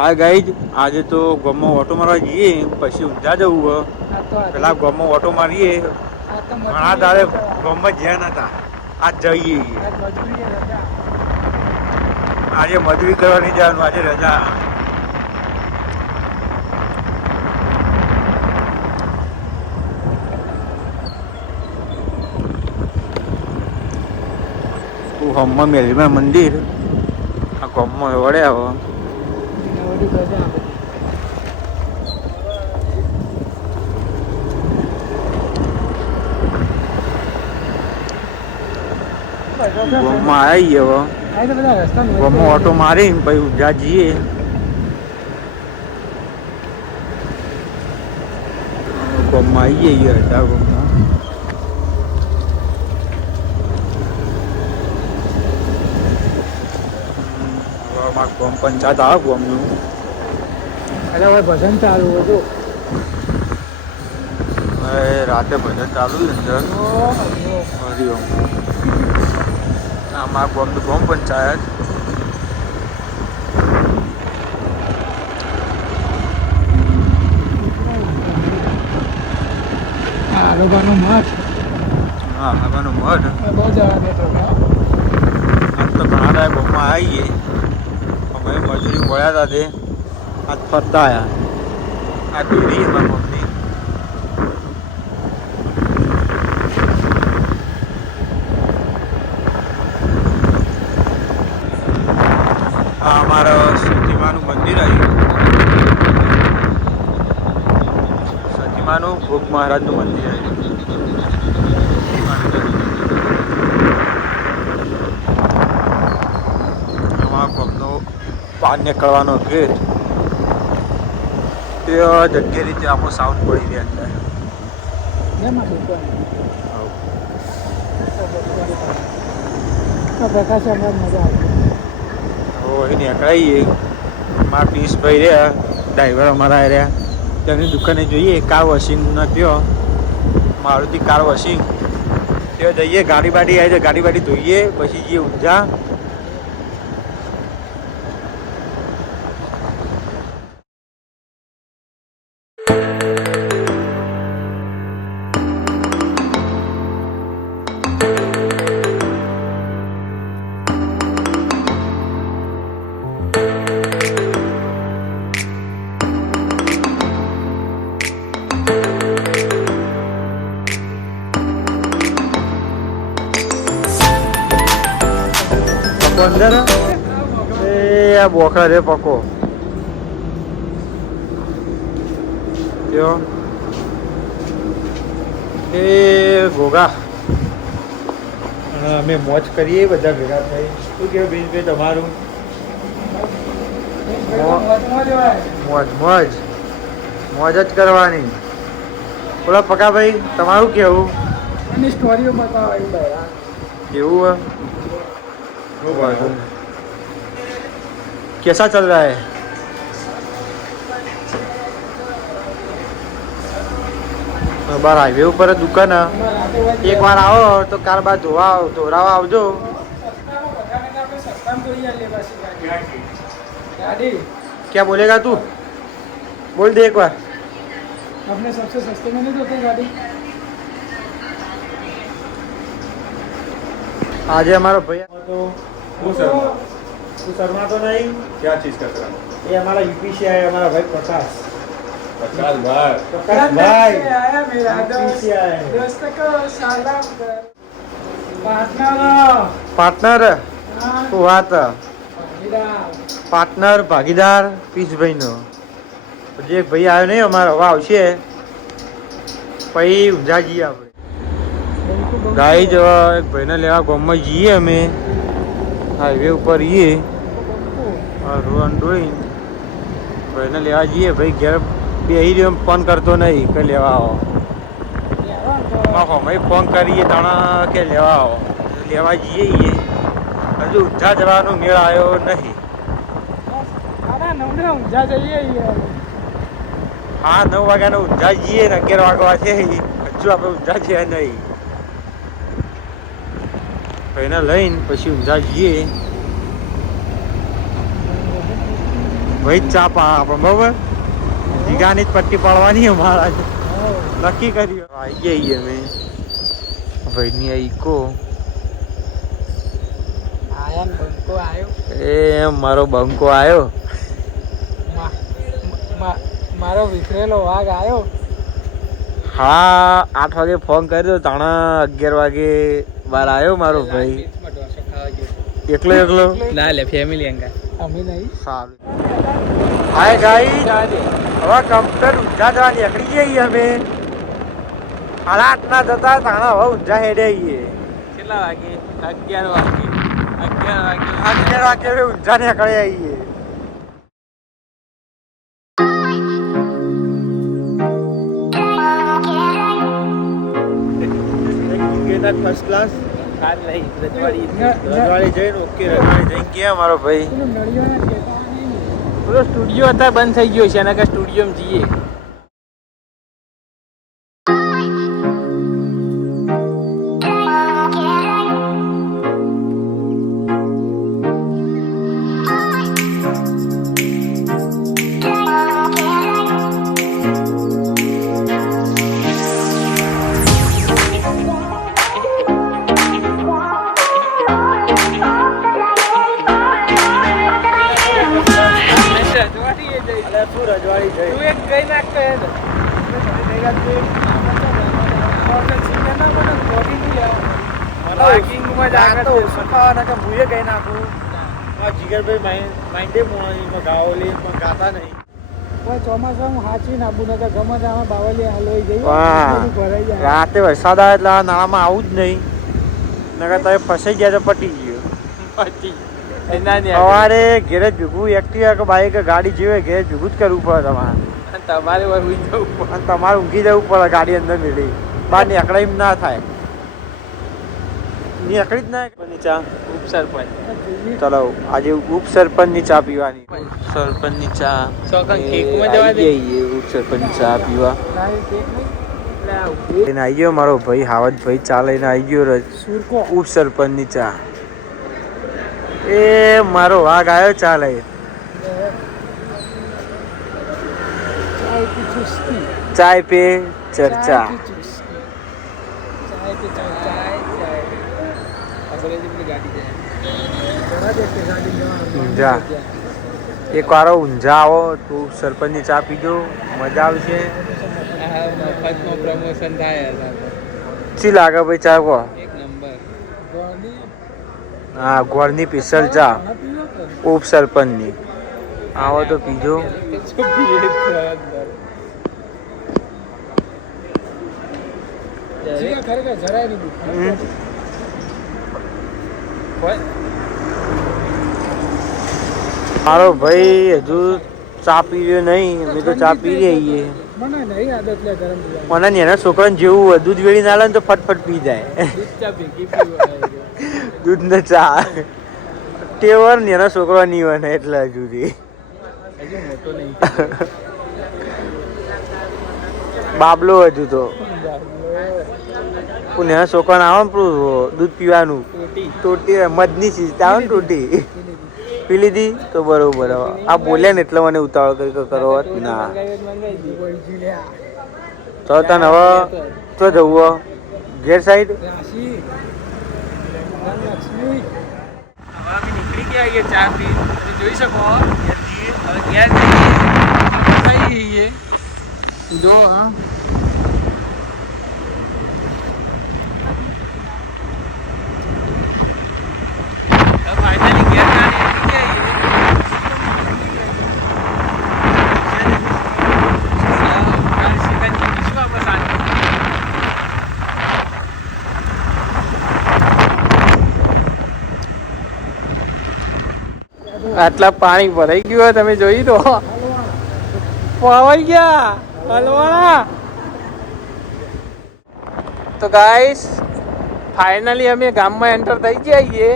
હા ગાઈ આજે તો ગામમાં ઓટો મારવા જઈએ પછી ઊંઝા જવું હે. આ તો આજે- પેલા ગામમાં ઓટો મારીએ ઘણા તારે ગામમાં જ્યાં નતા આજ જઈએ. આજ મજૂરી હતા. કરવાની જવાનું આજે રજા. હમમાં મેલમાં મંદિર આ ગામમાં વળે આવો. ગામમાં આવી બધા રસ્તામાં ઓટો મારી પછી ઉજા જઈએ ગામમાં આવીએ છીએ અડધા ગામમાં અમારું ગામ પંચાયત આવે ગામનું. અરે હવે ભજન ચાલુ હતું હવે રાતે ભજન ચાલુ છે અંદર. હરિઓમ આમાં ગામનું ગોમ પંચાયત. આ આલોબાનો મઠ. હા આગળનું મઠ. આ બહુ જવા દેતો. આજ તો ઘણા દાય ગામમાં આવીએ. અમે મજૂરી મળ્યા હતા તે. આજ ફરતા આવ્યા આ ડેરી અમારા આ અમારા સતીમાનું મંદિર આવ્યું. સતીમાનું ભોગ મહારાજનું મંદિર આવ્યું આમાં ગામનો બહાર નીકળવાનો ગેટ તે જગ્યા રીતે આપણો સાઉન્ડ પડી રહ્યા છે. પ્રકાશ હમણાં મજા આવતી નીકળાઈએ. મારા પિયુષભાઈ રહ્યા ડ્રાઈવર અમારા રહ્યા. તેની દુકાને જોઈએ કાર વોશિંગનો થયો મારુતિ કાર વોશિંગ. ત્યાં જઈએ ગાડી બાડી આવી જાય ગાડી બાડી ધોઈએ પછી જઈએ ઊંઝા. અંદર એ આ બોખા રે પકો. એ ગોગા અમે મોજ કરીએ બધા ભેગા થઈ. શું કેવું બીજભાઈ તમારું. મોજ મોજ. મોજ જ કરવાની. બોલો પકાભાઈ તમારું કેવું? એની સ્ટોરીઓ બતાવે એ બધા. એવું कैसा चल रहा है બાર હાઈવે ઉપર જ દુકાન હે. અમારા રાતે વાગે- એક વાર આવો તો કાર બાદ ધોવા ધોરાવા આવજો સસ્તામાં બધાને તો આપણે સસ્તામાં જોઈએ લે પાછી ગાડી. ગાડી ક્યાં બોલેગા તું બોલ દે એક વાર अपने सबसे सस्ते में नहीं होती गाड़ी આજે અમારો ભૈયા તો હું શર્મા. હું શર્મા તો નહીં? ક્યા ચીજ કર એ અમારા યુપીસીઆઈ અમારા ભાઈ પ્રકાશ. પ્રકાશ ભાઈ. પ્રકાશ ભાઈ. પાર્ટનર. પાર્ટનર? શું વાત? પાર્ટનર ભાગીદાર પીસભાઈનો. પછી એક ભાઈ આવ્યો નહીં અમારો હવે આવશે. પછી ઊંઝા જઈએ આપણે ગાઈ જવા એક ભાઈને લેવા ગામમાં જઈએ અમે. હાઈવે ઉપર જઈએ રોન ડોઈ ભાઈને લેવા જઈએ. ભાઈ ઘેર બેહી રહ્યો ફોન કરતો નહીં કે લેવા આવો. અમે ફોન કરીએ તાણા કે લેવા આવો. લેવા જઈએ ઈએ. હજુ ઊંઝા જવાનો મેળ આવ્યો નહીં. ઊંઝા જઈએ હા નવ વાગ્યાનો ઊંઝા જઈએ ને અગિયાર વાગવા છે. હજુ આપણે ઊંઝા છે નહીં. ભાઈને લઈને પછી ઊંઝા જઈએ. ભાઈ ચા પા આપણે બરોબર? જીગાની જ પટ્ટી પાડવાની અમારા. નક્કી કર્યું. આવી જઈએ અમે. ભાઈની આ ઈકો. આયા બંકો આયો. એ મારો બંકો આવ્યો મારો વિખરેલો વાઘ આવ્યો હા આઠ વાગે ફોન કર્યો. તાણા અગિયાર વાગે બાર આવ્યો મારો ભાઈ. એકલો એકલો? ના લે ફેમિલી અંગા. અમે નહીં. સારું. હાય ગાઈ હવે કમ્પ્યુટર ઊંઝા જવા નીકળી જઈએ અમે. આઠના જતા તાણા હવે ઊંઝા હેડે આવીએ કેટલા વાગે? અગિયાર વાગે. અગિયાર વાગે. અગિયાર વાગે ઊંઝા નીકળી આવીએ ફર્સ્ટ ક્લાસ રજવાડી રજવાડી જઈને ઓકે રજવાડી જઈને ગયા મારો ભાઈ? પેલો સ્ટુડિયો હતા બંધ થઈ ગયો છે એના કે સ્ટુડિયોમાં જઈએ. આમાં બાવલી હલવાઈ ગઈ વાહ. બધું ભરાઈ જાય. રાતે વરસાદ આવે એટલે આ નાળામાં આવું જ નહીં. નકર તમે ફસાઈ ગયા તો પટી ગયો. પટી ને સવારે ઘેરે જ ભેગું એક્ટિવા કે બાઈક કે ગાડી જેવે ઘેરે ભેગું જ કરવું પડે તમારે. તમારે ઊંઘી જવું પડે. તમારે ઊંઘી જવું પડે ગાડી અંદર મેળી બહાર નીકળે એમ ના થાય. નીકળી જ ના ચા ઉપસરપંચ. ચલો આજે ઉપ સરપંચની ચા પીવાની. સરપંચની ચા. કેકમાં જવા દે. ઉપ સરપંચ ચા પીવા. લઈને આવી ગયો મારો ભાઈ હાવજ ભાઈ ચા લઈને આવી ગયો રજ સુરકો. ઉપ સરપંચની ચા. એ મારો વાઘ આવ્યો ચા ચાય પે ચર્ચા. જા. એક વારો ઊંઝા આવો. તું સરપંચની સરપંચની ચા પીજો મજા આવશે. પ્રમોશન થાય ચી લાગે ભાઈ ચા કો? એક નંબર. હા, ગોળની પીસલ ચા ખાણા ઉપ સરપંચની આવો તો પીજો? મારો ભાઈ હજુ ચા પી નહીં. અમે તો ચા પી રહીએ. મને નહીં આદત લે ગરમ પીવાની. મને એના છોકરાને જેવું દૂધ વેળી ના લે તો ફટફટ પી જાય. દૂધ ચા દૂધ ને ચા. ટેવર ને એના છોકરો નહીં હોય ને એટલે હજુ બાબલો હજુ તો. એના છોકરાને આવે ને પેલું દૂધ પીવાનું. તૂટી ટોટી મધની ચીજ આવે ને ટોટી પી લીધી, તો બરોબર. આ બોલ્યા ને એટલે મને ઉતાવળ કરી કરો ના. તો તને હવે તો જવું ઘેર સાઈડ? નીકળી ગયા ચા પી જોઈ શકો જો, હા ફાઇનલી ઘેર ના નીકળી ગયા આટલા પાણી ભરાઈ ગયું હોય તમે જોઈ તો. પવાઈ ગયા. હલવાણા. તો ગાઈસ ફાઇનલી અમે ગામમાં એન્ટર થઈ ગયા છીએ.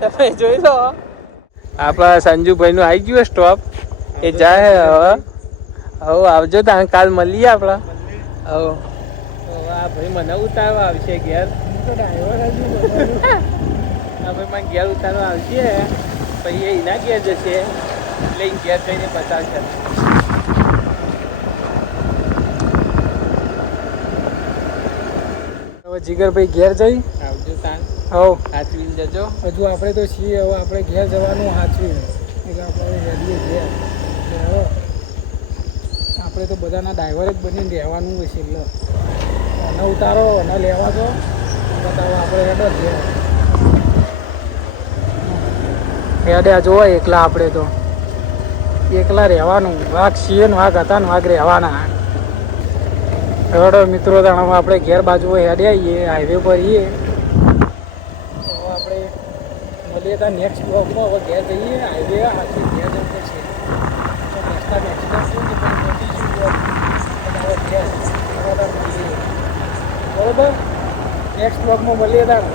તમે જોઈ લો. આપણા સંજુભાઈ નું આવી ગયું સ્ટોપ એ જાય હવે. હવે આવજો ત્યાં કાલ મળીએ આપણા. હવે આ ભાઈ મને ઉતારવા આવશે ઘેર. આ ભાઈ મને ઘેર ઉતારવા આવશે. પછી એના ઘેર જશે લઈને ઘેર જઈને બતાવશે હવે જીગરભાઈ ઘેર જઈ? આવજો તાન હવ. સાચવીને જજો. હજુ આપણે તો છીએ હવે આપણે ઘેર જવાનું સાચવી એટલે આપણે રેડીએ ઘેર. આપણે તો બધાના ડ્રાઈવર જ બનીને રહેવાનું છે એટલે. અને ઉતારો અને લેવા તો બતાવો આપણે હેડો ઘેર. હેડ્યા જોવા એકલા આપણે તો. એકલા રહેવાનું. વાઘ છીએ વાઘ હતા ને વાઘ રહેવાના. હેડો મિત્રો તાણ આપણે ઘેર બાજુ હેડ્યા આવીએ હાઈવે પર આવીએ. આપણે મળીએ ત્યાં નેક્સ્ટ બ્લોકમાં હવે ઘેર જઈએ હાઈવે હાથી ઘેર જવું પડશે તો તો બરોબર? નેક્સ્ટ બ્લોકમાં મળીએ ત્યાં